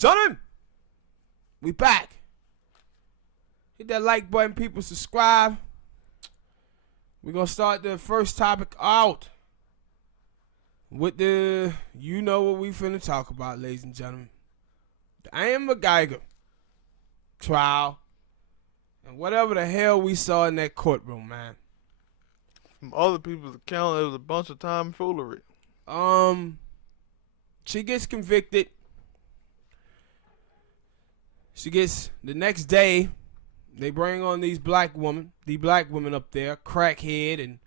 gentlemen, we back. Hit that like button, people. Subscribe. We're going to start the first topic out with the, you know what we finna talk about, ladies and gentlemen. The Amber Guyger trial and whatever the hell we saw in that courtroom, man. From other people's account, it was a bunch of tomfoolery. She gets convicted. She gets, the next day, they bring on the black woman up there, crackhead and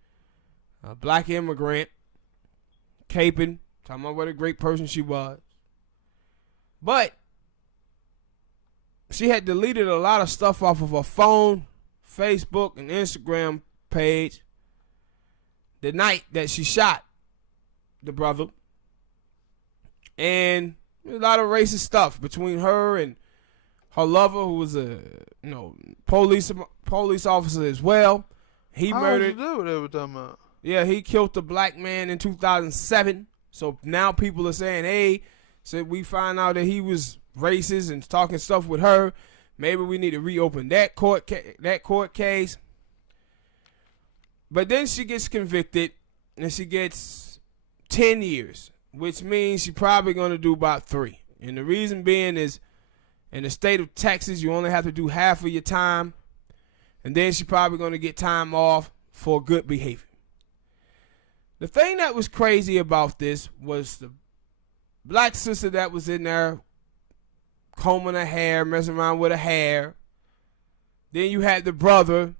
a black immigrant, caping, talking about what a great person she was. But she had deleted a lot of stuff off of her phone, Facebook, and Instagram page the night that she shot the brother. And a lot of racist stuff between her and her lover, who was a police officer as well. He murdered. How what they were talking about? Yeah, he killed a black man in 2007. So now people are saying, hey, said we find out that he was racist and talking stuff with her. Maybe we need to reopen that court case. But then she gets convicted and she gets 10 years, which means she's probably going to do about 3. And the reason being is, in the state of Texas, you only have to do half of your time. And then she's probably going to get time off for good behavior. The thing that was crazy about this was the black sister that was in there combing her hair, messing around with her hair. Then you had the brother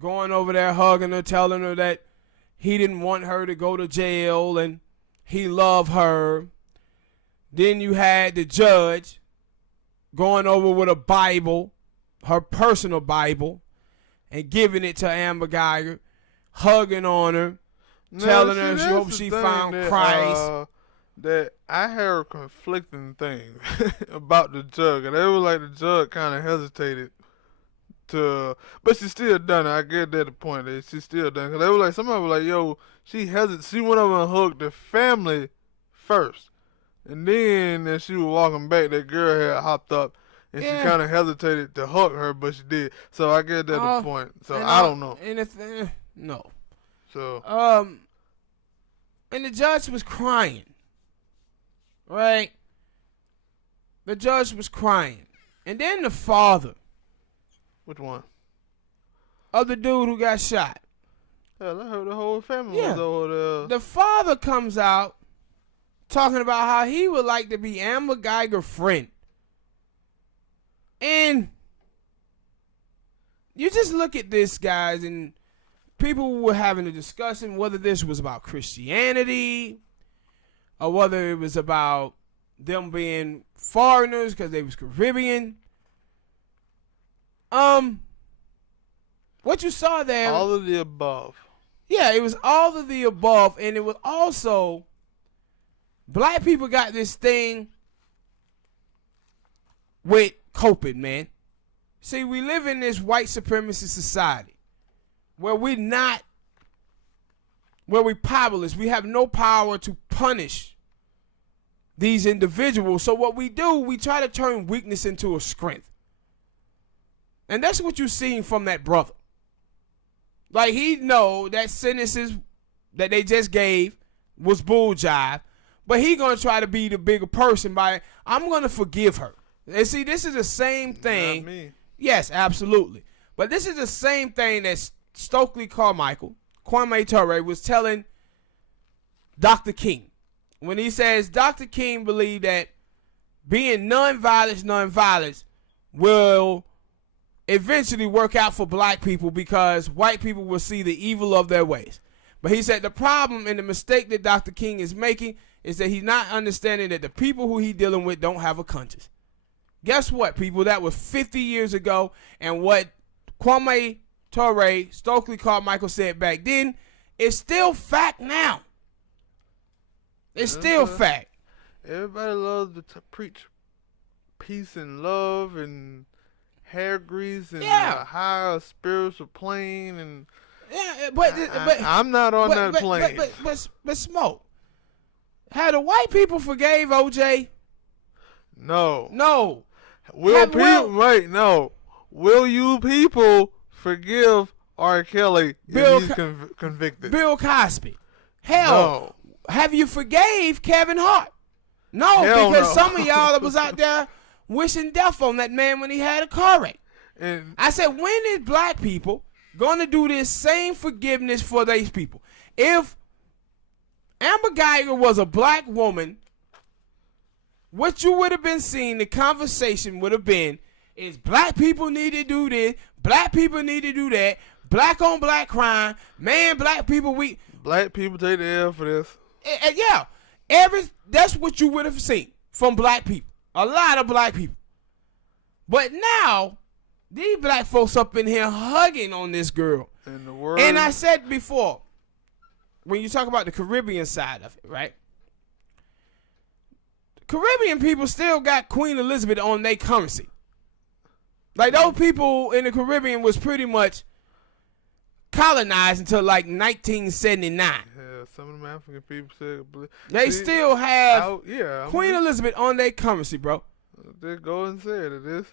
going over there hugging her, telling her that he didn't want her to go to jail and he loved her. Then you had the judge going over with a Bible, her personal Bible, and giving it to Amber Guyger, hugging on her, telling her she hopes she found Christ. That I heard conflicting things about the judge, and they were like the judge kind of hesitated to, but she still done it. I get that the point that she still done it. Cause they were like, somebody was like, yo, she went over and hugged the family first. And then as she was walking back, that girl had hopped up and she kind of hesitated to hug her, but she did. So I get that the point. So I don't know. No. So and the judge was crying. Right? The judge was crying. And then the father. Which one? Of the dude who got shot. Hell, I heard the whole family was over there. The father comes out talking about how he would like to be Amber Guyger's friend. And you just look at this, guys, and people were having a discussion whether this was about Christianity or whether it was about them being foreigners because they was Caribbean. What you saw there. All of the above. Yeah, it was all of the above, and it was also black people got this thing with coping, man. See, we live in this white supremacist society where we're powerless. We have no power to punish these individuals. So what we do, we try to turn weakness into a strength. And that's what you're seeing from that brother. Like, he know that sentences that they just gave was bull jive, but he gonna try to be the bigger person by, I'm gonna forgive her. And see, this is the same thing. Not me. Yes, absolutely. But this is the same thing that Stokely Carmichael, Kwame Ture, was telling Dr. King. When he says Dr. King believed that being nonviolence will eventually work out for black people because white people will see the evil of their ways. But he said the problem and the mistake that Dr. King is making is that he's not understanding that the people who he's dealing with don't have a conscience. Guess what, people? That was 50 years ago, and what Kwame Ture, Stokely Carmichael said back then is still fact now. It's still fact. Everybody loves to preach peace and love and hair grease and a higher spiritual plane, and but I'm not on that plane. But Smoke, had the white people forgave OJ? No. No. Will you people forgive R. Kelly if he's convicted? Bill Cosby. Hell, No. have you forgave Kevin Hart? No, Hell because no. some of y'all that was out there wishing death on that man when he had a car wreck. And I said, when is black people going to do this same forgiveness for these people? If Amber Guyger was a black woman, what you would have been seeing, the conversation would have been, is black people need to do this, black people need to do that, black on black crime, man, black people, black people take the L for this. Yeah, that's what you would have seen from black people. A lot of black people. But now, these black folks up in here hugging on this girl. And I said before, when you talk about the Caribbean side of it, right? Caribbean people still got Queen Elizabeth on their currency. Like, those people in the Caribbean was pretty much colonized until like 1979. Yeah, some of them African people said they still have Queen Elizabeth on their currency, bro. They go and said it is.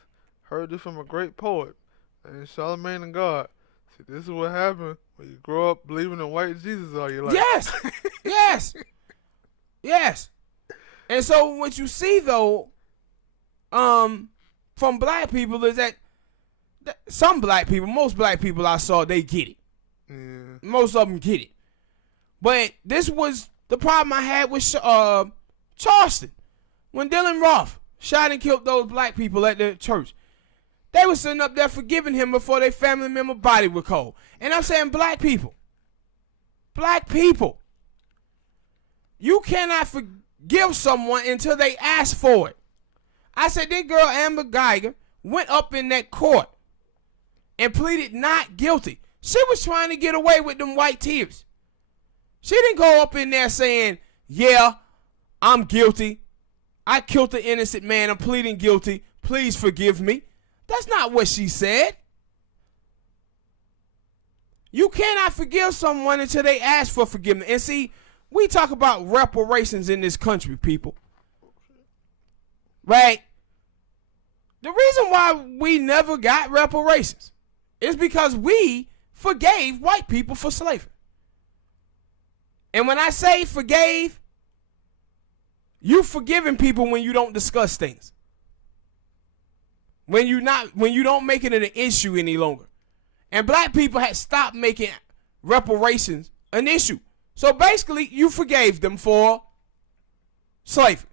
Heard this from a great poet, and Charlemagne and God. See, this is what happened when you grow up believing in white Jesus all your life. Yes, yes. And so what you see though, from black people is that some black people, most black people I saw, they get it. Yeah. Most of them get it. But this was the problem I had with Charleston. When Dylan Roth shot and killed those black people at the church, they were sitting up there forgiving him before their family member body was cold. And I'm saying black people, you cannot forgive someone until they ask for it. I said this girl Amber Guyger went up in that court and pleaded not guilty. She was trying to get away with them white tears. She didn't go up in there saying, yeah, I'm guilty. I killed the innocent man. I'm pleading guilty. Please forgive me. That's not what she said. You cannot forgive someone until they ask for forgiveness. And see, we talk about reparations in this country, people. Right? The reason why we never got reparations is because we forgave white people for slavery. And when I say forgave, you forgiving people when you don't discuss things. When you don't make it an issue any longer. And black people had stopped making reparations an issue. So basically, you forgave them for slavery.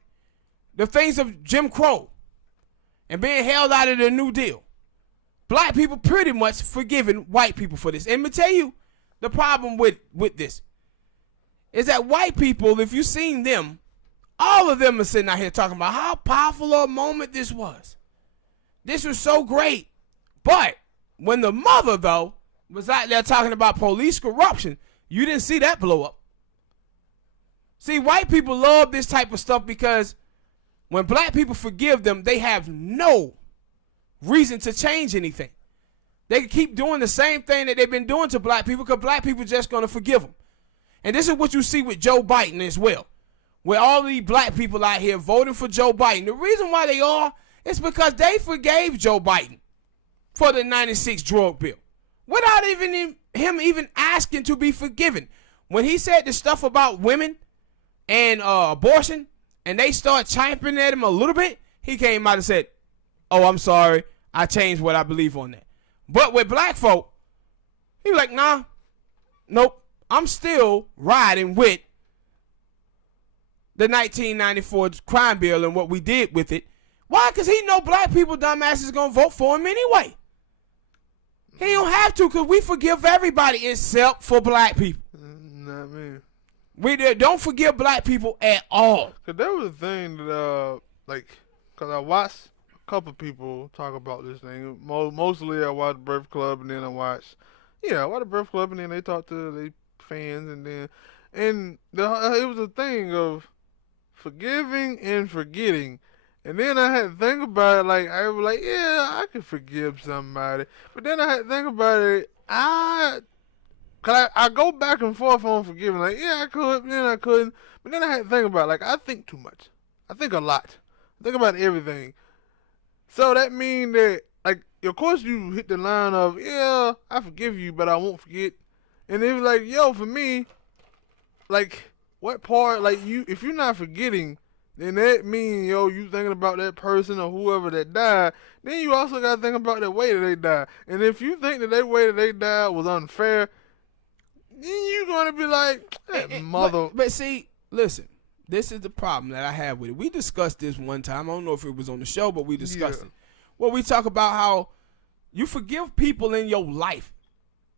The things of Jim Crow and being held out of the New Deal. Black people pretty much forgiving white people for this. And let me tell you, the problem with this is that white people, if you've seen them, all of them are sitting out here talking about how powerful a moment this was. This was so great. But when the mother, though, was out there talking about police corruption, you didn't see that blow up. See, white people love this type of stuff because when black people forgive them, they have no reason to change anything. They can keep doing the same thing that they've been doing to black people because black people just going to forgive them. And this is what you see with Joe Biden as well, where all these black people out here voting for Joe Biden. The reason why they are is because they forgave Joe Biden for the 96 drug bill without him even asking to be forgiven. When he said the stuff about women and abortion, and they start chiming at him a little bit, he came out and said, oh, I'm sorry, I changed what I believe on that. But with black folk, he was like, nah, nope, I'm still riding with the 1994 crime bill and what we did with it. Why? Because he know black people, dumbasses, going to vote for him anyway. He don't have to because we forgive everybody except for black people. Not me. We don't forgive black people at all. Because there was a thing that, because I watched a couple people talk about this thing. Mostly I watched Breakfast Club and then I watched the Breakfast Club and then they talked to the fans and it was a thing of forgiving and forgetting. And then I had to think about it, like, I was like, yeah, I could forgive somebody. But then I had to think about it, I go back and forth on forgiving, like, yeah, I could, then I couldn't. But then I had to think about it, like, I think too much. I think a lot Think about everything. So that mean that, like, of course you hit the line of, yeah, I forgive you, but I won't forget. And it was like, yo, for me, like, what part, like, if you're not forgetting, then that means, yo, you thinking about that person or whoever that died. Then you also got to think about the way that they died. And if you think that way that they died was unfair, then you're going to be like, mother. But see, listen, this is the problem that I have with it. We discussed this one time. I don't know if it was on the show, but we discussed it. Well, we talk about how you forgive people in your life.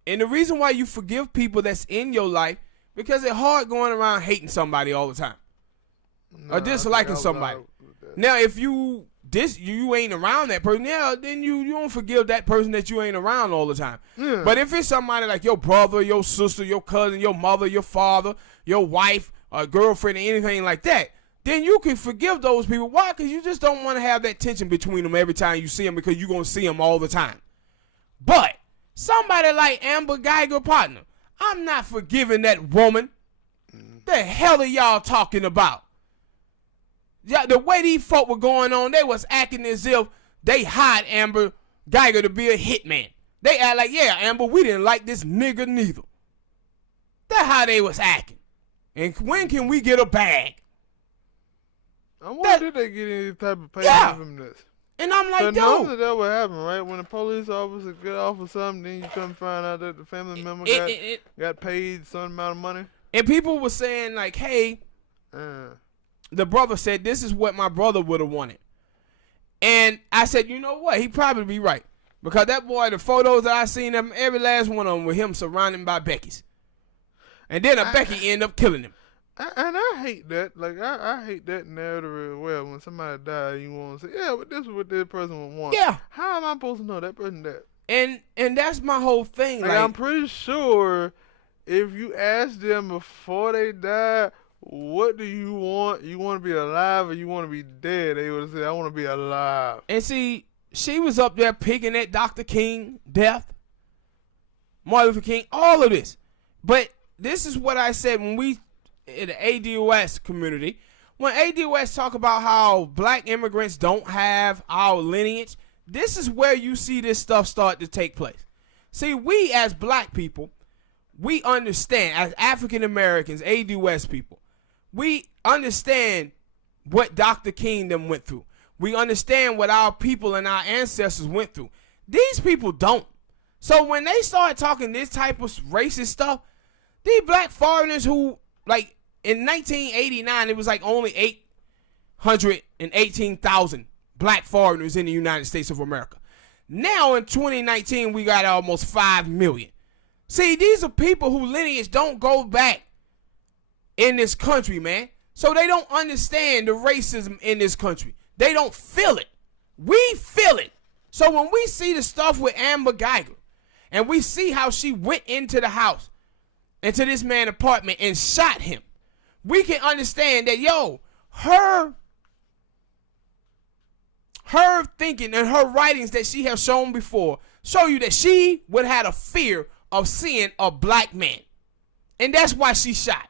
And the reason why you forgive people that's in your life, because it's hard going around hating somebody all the time. Or disliking somebody. Now, if you ain't around that person, yeah, then you don't forgive that person that you ain't around all the time. Yeah. But if it's somebody like your brother, your sister, your cousin, your mother, your father, your wife, or girlfriend, or anything like that, then you can forgive those people. Why? Because you just don't want to have that tension between them every time you see them, because you're going to see them all the time. But somebody like Amber Guyger, partner, I'm not forgiving that woman. The hell are y'all talking about? Yeah, the way these folk were going on, they was acting as if they hired Amber Guyger to be a hitman. They act like, yeah, Amber, we didn't like this nigga neither. That's how they was acting. And when can we get a bag? I wonder did they get any type of payment from this? And I'm like, yo. Normally that would happen, right? When a police officer get off of something, then you come find out that the family member got paid some amount of money. And people were saying, like, hey, the brother said, this is what my brother would have wanted. And I said, you know what? He probably be right. Because that boy, the photos that I seen of him, every last one of them with him surrounded by Becky's. And then Becky ended up killing him. And I hate that. Like, I hate that narrative as well. When somebody dies, you want to say, yeah, but this is what this person would want. Yeah. How am I supposed to know that person dead? And that's my whole thing. Like, I'm pretty sure if you ask them before they died, what do you want? You want to be alive or you want to be dead? They would say, I want to be alive. And see, she was up there picking at Dr. King death, Martin Luther King, all of this. But this is what I said when we, in the ADOS community, when ADOS talk about how black immigrants don't have our lineage, this is where you see this stuff start to take place. See, we as black people, we understand, as African Americans, ADOS people, we understand what Dr. King them went through. We understand what our people and our ancestors went through. These people don't. So when they start talking this type of racist stuff, these black foreigners who, like, in 1989, it was like only 818,000 black foreigners in the United States of America. Now in 2019, we got almost 5 million. See, these are people whose lineage don't go back in this country, man. So they don't understand the racism in this country. They don't feel it. We feel it. So when we see the stuff with Amber Guyger, and we see how she went into the house, into this man's apartment and shot him, we can understand that, yo, her thinking and her writings that she has shown before show you that she would have had a fear of seeing a black man. And that's why she shot.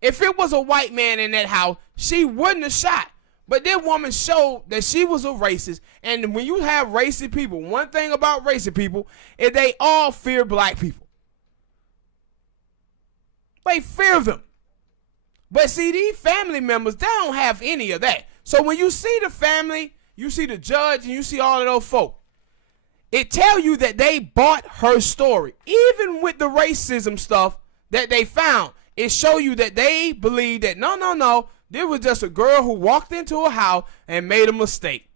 If it was a white man in that house, she wouldn't have shot. But that woman showed that she was a racist. And when you have racist people, one thing about racist people is they all fear black people. They fear them. But see, these family members, they don't have any of that. So when you see the family, you see the judge, and you see all of those folk, it tell you that they bought her story. Even with the racism stuff that they found, it show you that they believe that no, there was just a girl who walked into a house and made a mistake.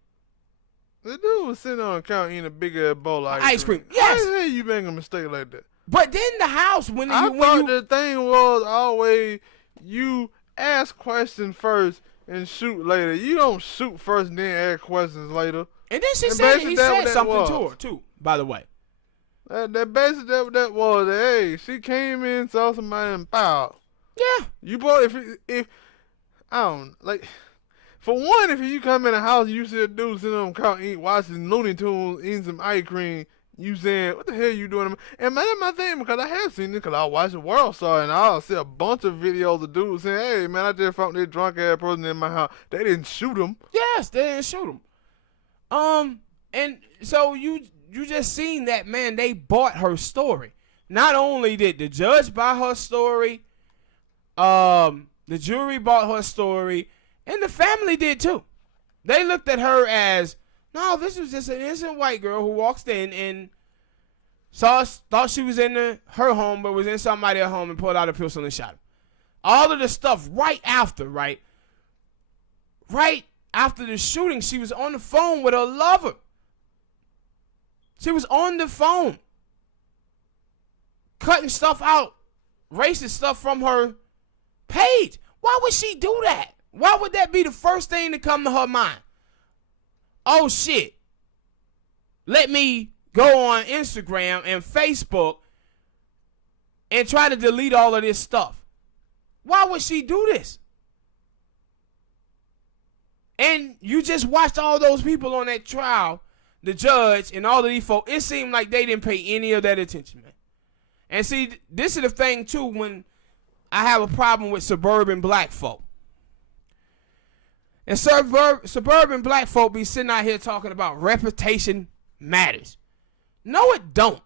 The dude was sitting on a counter eating a big ass bowl of ice cream. How Yes. the hell you make a mistake like that? But then the house, I thought the thing was always you ask questions first and shoot later. You don't shoot first and then ask questions later. And then he basically said something to her too, by the way. That basically that was, hey, she came in, saw somebody and pow. Yeah. You both, if I don't, like, for one, if you come in a house and you see a dude sitting on the couch watching Looney Tunes, eating some ice cream, You saying, what the hell you doing? And man, my thing, because I have seen it, because I watch the World Star, and I'll see a bunch of videos of dudes saying, hey, man, I just found this drunk ass person in my house. They didn't shoot him. Yes, they didn't shoot him. And so you just seen that, man, they bought her story. Not only did the judge buy her story, the jury bought her story, and the family did too. They looked at her as, no, this was just an innocent white girl who walked in and thought she was in her home, but was in somebody else's home and pulled out a pistol and shot him. All of the stuff right after the shooting, she was on the phone with her lover. She was on the phone, cutting stuff out, racist stuff from her page. Why would she do that? Why would that be the first thing to come to her mind? Oh, shit. Let me go on Instagram and Facebook and try to delete all of this stuff. Why would she do this? And you just watched all those people on that trial, the judge and all of these folks. It seemed like they didn't pay any of that attention, man. And see, this is the thing, too, when I have a problem with suburban black folk. And suburban black folk be sitting out here talking about reputation matters. No, it don't.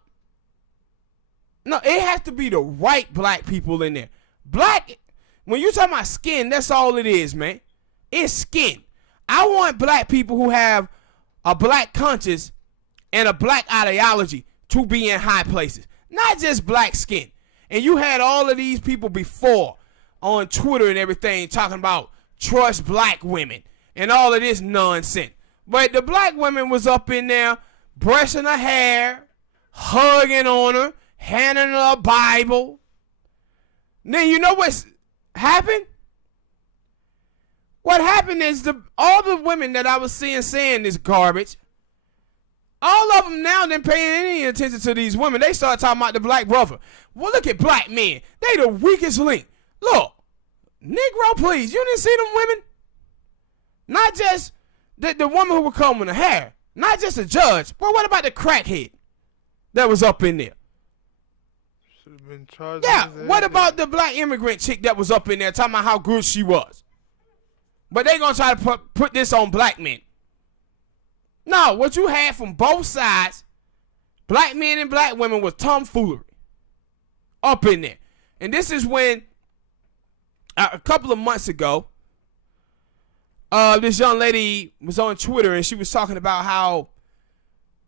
No, it has to be the right black people in there. Black, when you talk about skin, that's all it is, man. It's skin. I want black people who have a black conscience and a black ideology to be in high places. Not just black skin. And you had all of these people before on Twitter and everything talking about trust black women and all of this nonsense. But the black women was up in there brushing her hair, hugging on her, handing her a Bible. Then you know what's happened? What happened is all the women that I was seeing saying this garbage, all of them now didn't pay any attention to these women. They started talking about the black brother. Well, look at black men. They the weakest link. Look, Negro, please. You didn't see them women? Not just the woman who would comb in the hair. Not just a judge. But what about the crackhead that was up in there? Should have been charged. Yeah, what about the black immigrant chick that was up in there talking about how good she was? But they going to try to put this on black men. No, what you had from both sides, black men and black women, was tomfoolery up in there. And this is when, a couple of months ago, this young lady was on Twitter and she was talking about how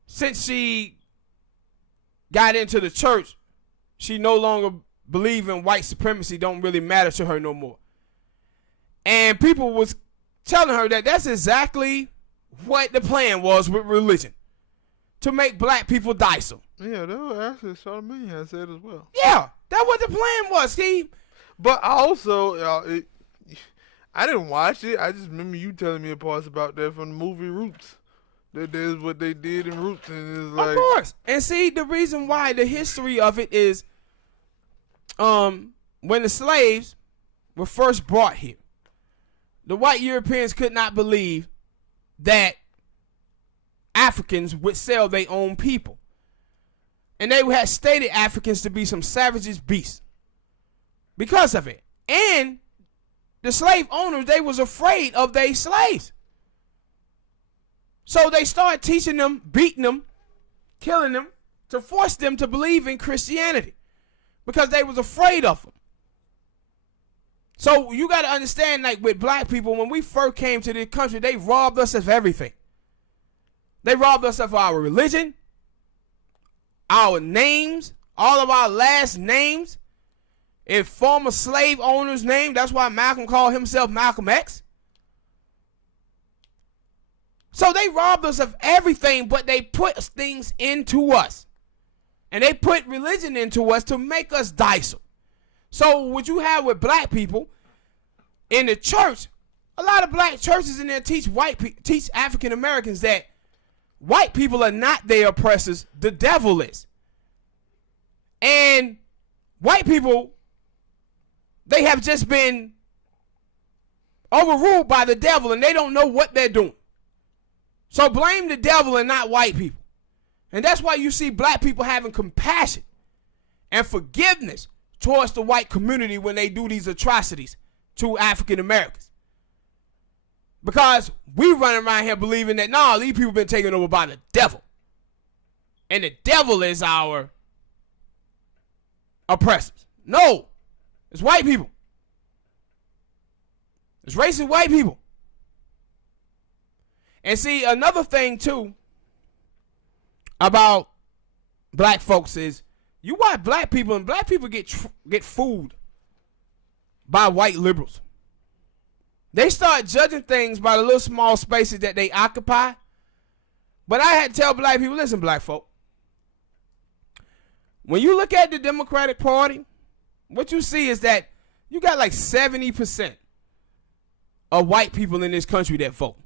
since she got into the church, she no longer believes in white supremacy don't really matter to her no more. And people was telling her that that's exactly what the plan was with religion, to make black people docile. Yeah, that was actually Charlamagne had said as well. Yeah, that's what the plan was, Steve. But also, I didn't watch it. I just remember you telling me parts about that from the movie Roots. That is what they did in Roots, and it's like, of course. And see, the reason why, the history of it is, when the slaves were first brought here, the white Europeans could not believe that Africans would sell their own people. And they had stated Africans to be some savages beasts because of it. And the slave owners, they was afraid of their slaves. So they started teaching them, beating them, killing them, to force them to believe in Christianity because they was afraid of them. So you got to understand, like with black people, when we first came to this country, they robbed us of everything. They robbed us of our religion, our names, all of our last names, and former slave owners' name. That's why Malcolm called himself Malcolm X. So they robbed us of everything, but they put things into us. And they put religion into us to make us docile. So what you have with black people in the church, a lot of black churches in there teach teach African Americans that white people are not their oppressors, the devil is. And white people, they have just been overruled by the devil and they don't know what they're doing. So blame the devil and not white people. And that's why you see black people having compassion and forgiveness towards the white community when they do these atrocities to African Americans. Because we run around here believing that, nah, these people been taken over by the devil. And the devil is our oppressors. No, it's white people. It's racist white people. And see, another thing too about black folks is you watch black people, and black people get fooled by white liberals. They start judging things by the little small spaces that they occupy. But I had to tell black people, listen, black folk, when you look at the Democratic Party, what you see is that you got like 70% of white people in this country that vote.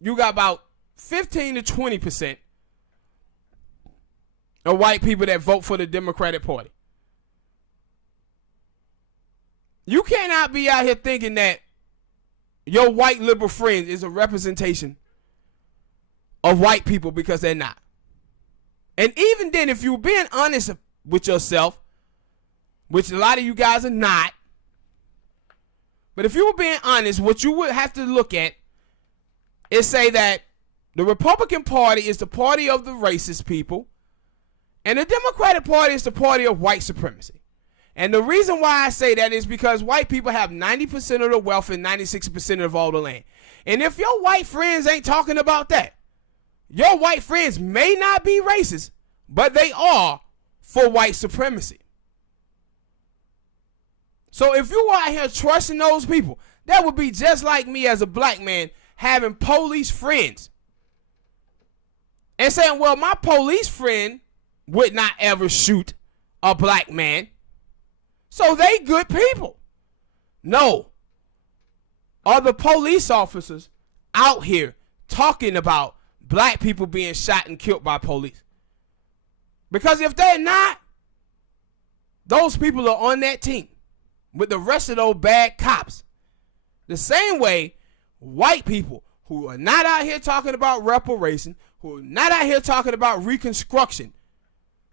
You got about 15 to 20% of white people that vote for the Democratic Party. You cannot be out here thinking that your white liberal friends is a representation of white people, because they're not. And even then, if you're being honest with yourself, which a lot of you guys are not, but if you were being honest, what you would have to look at is say that the Republican Party is the party of the racist people, and the Democratic Party is the party of white supremacy. And the reason why I say that is because white people have 90% of the wealth and 96% of all the land. And if your white friends ain't talking about that, your white friends may not be racist, but they are for white supremacy. So if you are out here trusting those people, that would be just like me as a black man having police friends and saying, well, my police friend would not ever shoot a black man, so they good people. No. Are the police officers out here talking about black people being shot and killed by police? Because if they're not, those people are on that team with the rest of those bad cops. The same way white people who are not out here talking about reparation, who are not out here talking about reconstruction,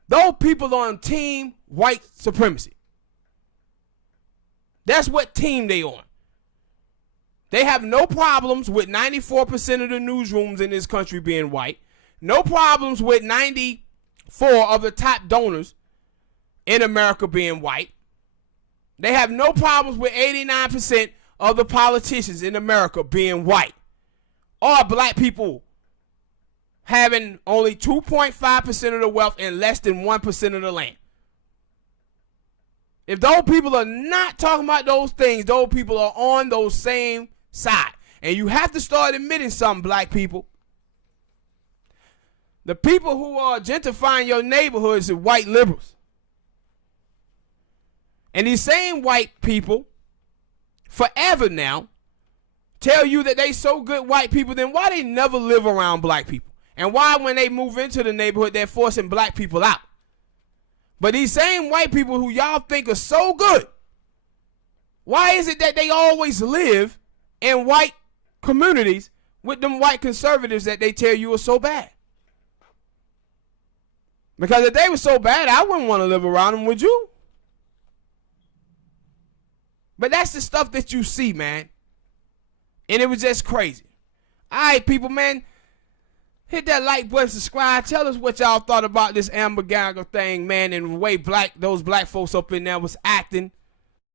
those people are on team white supremacy. That's what team they on. They have no problems with 94% of the newsrooms in this country being white. No problems with 94 of the top donors in America being white. They have no problems with 89% of the politicians in America being white. Or black people having only 2.5% of the wealth and less than 1% of the land. If those people are not talking about those things, those people are on those same side. And you have to start admitting something, black people. The people who are gentrifying your neighborhoods are white liberals. And these same white people, forever now, tell you that they so good white people, then why they never live around black people? And why when they move into the neighborhood, they're forcing black people out? But these same white people who y'all think are so good, why is it that they always live in white communities with them white conservatives that they tell you are so bad? Because if they were so bad, I wouldn't want to live around them, would you? But that's the stuff that you see, man. And it was just crazy. All right, people, man. Hit that like button, subscribe. Tell us what y'all thought about this Amber Guyger thing, man, and the way those black folks up in there was acting.